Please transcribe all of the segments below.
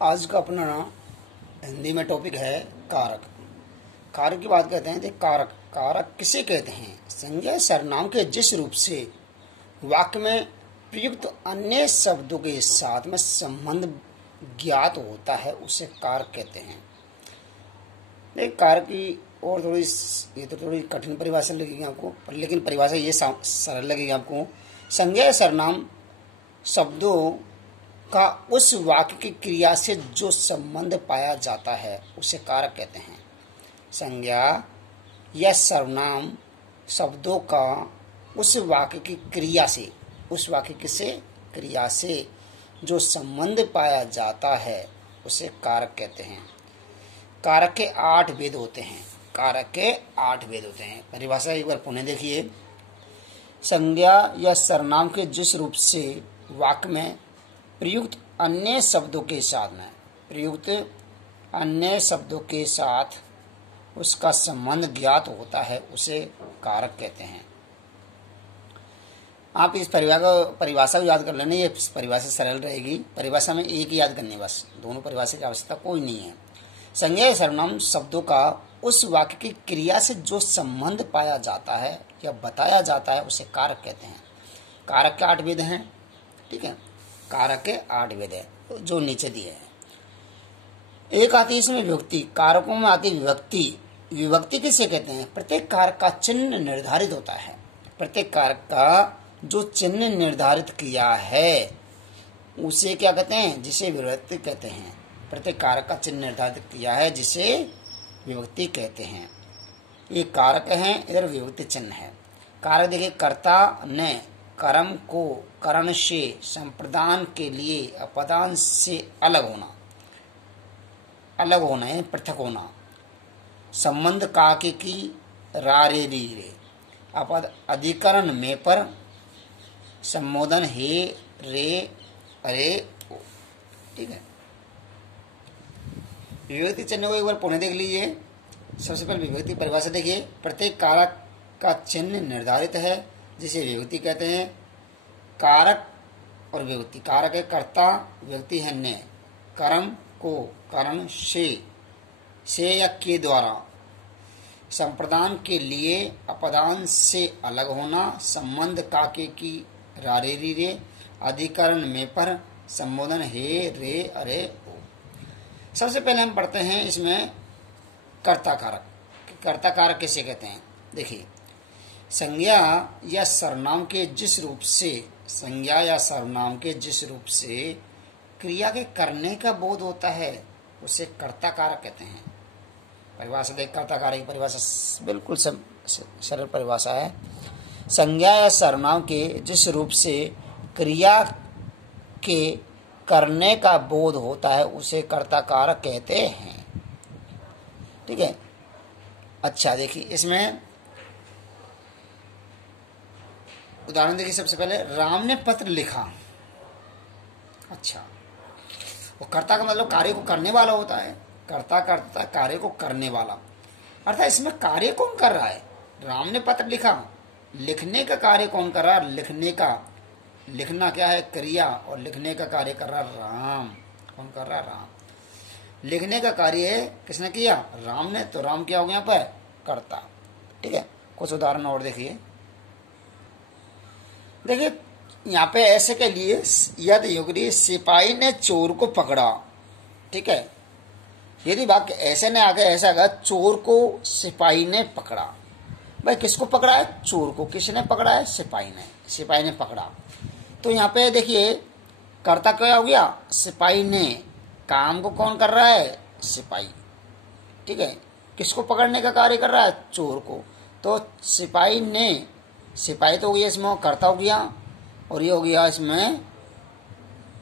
आज का अपना हिंदी में टॉपिक है कारक। कारक की बात करते हैं। कारक कारक किसे कहते हैं? संज्ञा सर्वनाम के जिस रूप से वाक्य में प्रयुक्त अन्य शब्दों के साथ में संबंध ज्ञात होता है उसे कारक कहते हैं। कारक की और ये तो थोड़ी कठिन परिभाषा लगेगी आपको, लेकिन परिभाषा ये सरल लगेगी आपको। संज्ञा सर्वनाम शब्दों का उस वाक्य की क्रिया से जो संबंध पाया जाता है उसे कारक कहते हैं। संज्ञा या सर्वनाम शब्दों का उस वाक्य की क्रिया से, उस वाक्य की से क्रिया से जो संबंध पाया जाता है उसे कारक कहते हैं। कारक के 8 भेद होते हैं। कारक के 8 भेद होते हैं। परिभाषा एक बार पुनः देखिए। संज्ञा या सर्वनाम के जिस रूप से वाक्य में प्रयुक्त अन्य शब्दों के साथ में, प्रयुक्त अन्य शब्दों के साथ उसका संबंध ज्ञात होता है उसे कारक कहते हैं। आप इस परिभाषा को याद कर लेना, ये परिभाषा सरल रहेगी। परिभाषा में एक ही याद करनी, बस दोनों परिभाषा की आवश्यकता कोई नहीं है। संज्ञा या सर्वनाम शब्दों का उस वाक्य की क्रिया से जो संबंध पाया जाता है या बताया जाता है उसे कारक कहते हैं। कारक के 8 भेद हैं, ठीक है। कारक के 8 भेद है जो नीचे दिए हैं। एक आती है इसमें विभक्ति। कारकों में आती विभक्ति। विभक्ति किसे कहते हैं? प्रत्येक कारक का चिन्ह निर्धारित होता है। प्रत्येक कारक का जो चिन्ह निर्धारित किया है उसे क्या कहते हैं? जिसे विभक्ति कहते हैं। प्रत्येक कारक का चिन्ह निर्धारित किया है जिसे विभक्ति कहते हैं। ये कारक है, इधर विभक्ति चिन्ह है। कारक देखिए, कर्ता ने कर्म को करण से संप्रदान के लिए अपदान से अलग होना, अलग होना है, पृथक होना। संबंध काके की रारे रे अपद अधिकरण में पर संबोधन हे रे अरे ओ, ठीक है। विभक्ति चिन्ह को एक बार पुनः देख लीजिए। सबसे पहले विभक्ति परिभाषा देखिए। प्रत्येक कारक का चिन्ह निर्धारित है जिसे विभक्ति कहते हैं। कारक और विभक्ति। कारक है कर्ता, विभक्ति है ने। कर्म को करण से या के द्वारा संप्रदान के लिए अपदान से अलग होना। संबंध काके की रारे रे अधिकरण में पर संबोधन हे रे अरे ओ। सबसे पहले हम पढ़ते हैं इसमें कर्ता कारक। कर्ता कारक किसे कहते हैं? देखिए, संज्ञा या सर्वनाम के जिस रूप से, संज्ञा या सर्वनाम के जिस रूप से क्रिया के करने का बोध होता है उसे कर्ता कारक कहते हैं। परिभाषा देख, कर्ता कारक की परिभाषा बिल्कुल सरल परिभाषा है। संज्ञा या सर्वनाम के जिस रूप से क्रिया के करने का बोध होता है उसे कर्ता कारक कहते हैं, ठीक है। अच्छा देखिए, इसमें उदाहरण देखिए। सबसे पहले राम ने पत्र लिखा। अच्छा, वो कर्ता का मतलब कार्य को करने वाला होता है। कर्ता करता कार्य को करने वाला, अर्थात इसमें कार्य कौन कर रहा है? राम ने पत्र लिखा। लिखने का कार्य कौन कर रहा है? लिखने का, लिखना क्या है? क्रिया, और लिखने का कार्य कर रहा राम। कौन कर रहा? राम। लिखने का कार्य किसने किया? राम ने। तो राम क्या हो गया यहाँ पर? कर्ता, ठीक है। कुछ उदाहरण और देखिए। देखिए यहाँ पे ऐसे के लिए यदि युगरी सिपाही ने चोर को पकड़ा, ठीक है। यदि वाक्य ऐसे ने आगे ऐसा कहा, चोर को सिपाही ने पकड़ा। भाई किसको पकड़ा है? चोर को। किसने पकड़ा है? सिपाही ने। सिपाही ने पकड़ा। तो यहाँ पे देखिए कर्ता क्या हो गया? सिपाही ने। काम को कौन कर रहा है? सिपाही, ठीक है। किसको पकड़ने का कार्य कर रहा है? चोर को। तो सिपाही ने, सिपाही तो हो गया इसमें कर्ता हो गया, और ये हो गया इसमें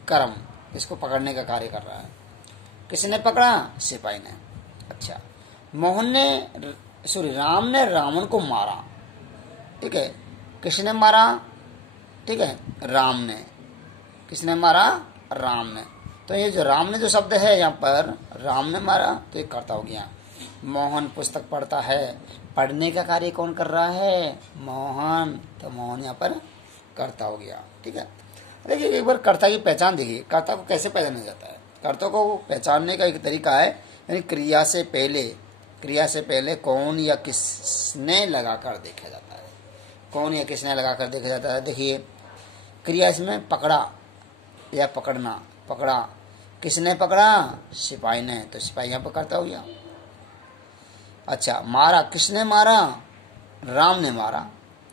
कर्म, इसको पकड़ने का कार्य कर रहा है। किसने पकड़ा? सिपाही ने। अच्छा, राम ने रावण को मारा, ठीक है। किसने मारा? ठीक है, राम ने। किसने मारा? राम ने। तो ये जो राम ने जो शब्द है यहाँ पर, राम ने मारा, तो ये कर्ता हो गया। मोहन पुस्तक पढ़ता है। पढ़ने का कार्य कौन कर रहा है? मोहन। तो मोहन यहाँ पर कर्ता हो गया, ठीक है। देखिए एक बार कर्ता की पहचान देखिए। कर्ता को कैसे पहचाना जाता है? कर्तों को पहचानने का एक तरीका है, यानी क्रिया से पहले कौन या किसने लगाकर देखा जाता है। कौन या किसने लगाकर देखा जाता है। देखिए क्रिया इसमें पकड़ा या पकड़ना, पकड़ा किसने पकड़ा, सिपाही ने, तो सिपाही यहाँ पर कर्ता हो गया। अच्छा मारा, किसने मारा, राम ने मारा,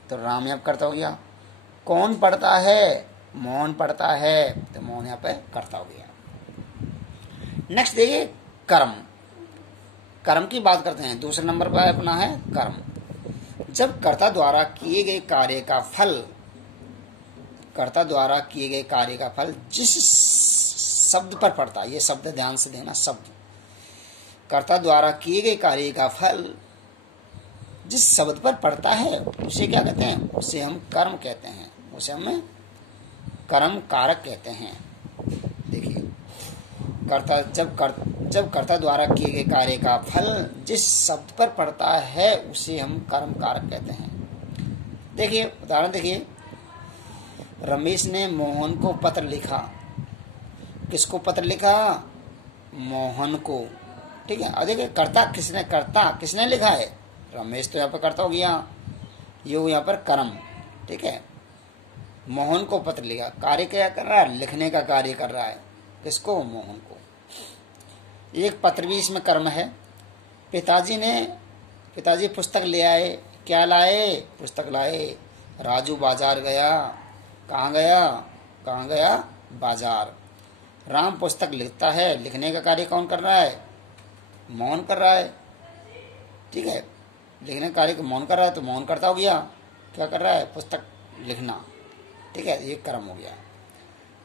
तो राम यहाँ पर कर्ता हो गया। कौन पढ़ता है, मोहन पढ़ता है, तो मोहन यहाँ पे कर्ता हो गया। नेक्स्ट देखिए कर्म। कर्म की बात करते हैं। दूसरे नंबर पर अपना है कर्म। जब कर्ता द्वारा किए गए कार्य का फल, कर्ता द्वारा किए गए कार्य का फल जिस शब्द पर पड़ता है, ये शब्द ध्यान से देना, शब्द, कर्ता द्वारा किए गए कार्य का फल जिस शब्द पर पड़ता है उसे क्या कहते हैं, उसे हम कर्म कहते हैं, उसे हम कर्म कारक कहते हैं। देखिए कर्ता जब कर्ता द्वारा किए गए कार्य का फल जिस शब्द पर पड़ता है उसे हम कर्म कारक कहते हैं। देखिए उदाहरण देखिए, रमेश ने मोहन को पत्र लिखा। किसको पत्र लिखा, मोहन को, ठीक है। और देखिए कर्ता किसने लिखा है, रमेश, तो यहाँ पर कर्ता हो गया, ये यहाँ पर कर्म, ठीक है। मोहन को पत्र लिखा, कार्य क्या कर रहा है, लिखने का कार्य कर रहा है, किसको, मोहन को। एक पत्र भी इसमें कर्म है। पिताजी पुस्तक ले आए, क्या लाए, पुस्तक लाए। राजू बाजार गया, कहाँ गया, बाजार। राम पुस्तक लिखता है, लिखने का कार्य कौन कर रहा है, मोहन कर रहा है, ठीक है। लिखने का कार्य मोहन कर रहा है, तो मोहन करता हो गया, क्या कर रहा है, पुस्तक लिखना, ठीक है, ये कर्म हो गया।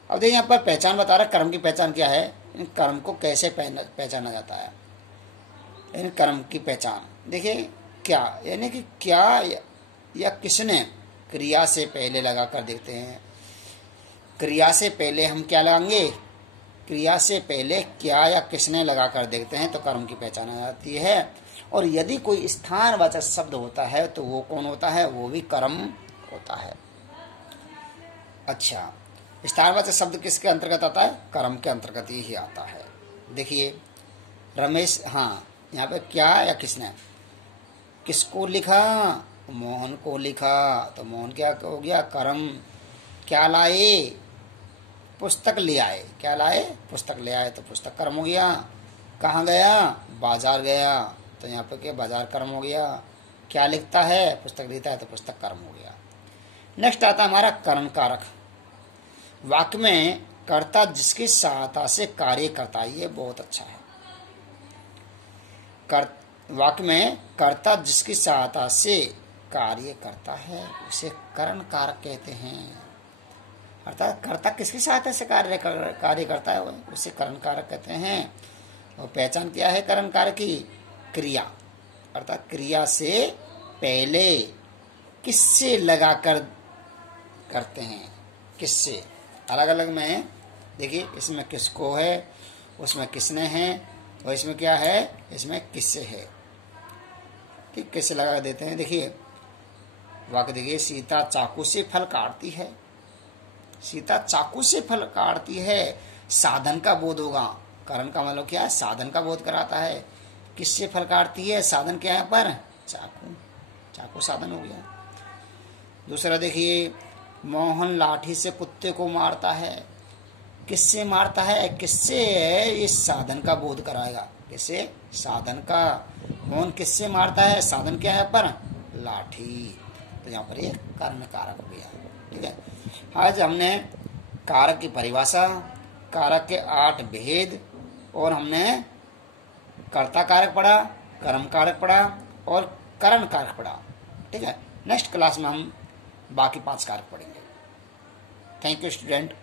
अब देखिए यहाँ पर पहचान बता रहा है, कर्म की पहचान क्या है, इन कर्म को कैसे पहचाना जाता है। इन कर्म की पहचान देखिए क्या, यानी कि क्या या किसने क्रिया से पहले लगा कर देखते हैं। क्रिया से पहले हम क्या लगाएंगे, क्रिया से पहले क्या या किसने लगा कर देखते हैं तो कर्म की पहचान आ जाती है। और यदि कोई स्थानवाचक शब्द होता है तो वो कौन होता है, वो भी कर्म होता है। अच्छा, स्थानवाचक शब्द किसके अंतर्गत आता है, कर्म के अंतर्गत ही आता है। देखिए रमेश, हाँ यहाँ पे क्या या किसने, किसको लिखा, मोहन को लिखा, तो मोहन क्या हो गया, कर्म। क्या लाए, पुस्तक ले आए, क्या लाए, पुस्तक ले आए, तो पुस्तक कर्म हो गया। कहाँ गया, बाजार गया, तो यहाँ पे क्या, बाजार कर्म हो गया। क्या लिखता है, पुस्तक लिखता है, तो पुस्तक कर्म हो गया। नेक्स्ट आता है हमारा कर्म कारक। वाक्य में कर्ता जिसकी सहायता से कार्य करता है, ये बहुत अच्छा है। वाक्य में कर्ता जिसकी सहायता से कार्य करता है उसे करण कारक कहते हैं। अर्थात कर्ता किसकी सहायता से कार्य करता है उसे करण कारक कहते हैं। और पहचान क्या है करण कारक की, क्रिया, अर्थात क्रिया से पहले किससे लगाकर करते हैं, किससे, अलग अलग में। देखिए इसमें किसको है, उसमें किसने है, और इसमें क्या है, इसमें किससे है, ठीक, किससे लगा देते हैं। देखिए वाक्य देखिए, सीता चाकू से फल काटती है, सीता चाकू से फल काटती है, साधन का बोध होगा। कारण का मतलब क्या है, साधन का बोध कराता है। किससे फल काटती है, साधन क्या है पर, चाकू, चाकू साधन हो गया। दूसरा देखिए, मोहन लाठी से कुत्ते को मारता है, किससे मारता है, किससे, इस साधन का बोध कराएगा, किससे, साधन का। मोहन किससे मारता है, साधन क्या है पर, लाठी, तो यहाँ पर ये कारण कारक हो गया। ठीक है, आज हमने कारक की परिभाषा, कारक के 8 भेद, और हमने कर्ता कारक पढ़ा, कर्म कारक पढ़ा और करण कारक पढ़ा। ठीक है, नेक्स्ट क्लास में हम बाकी 5 कारक पढ़ेंगे। Thank you student.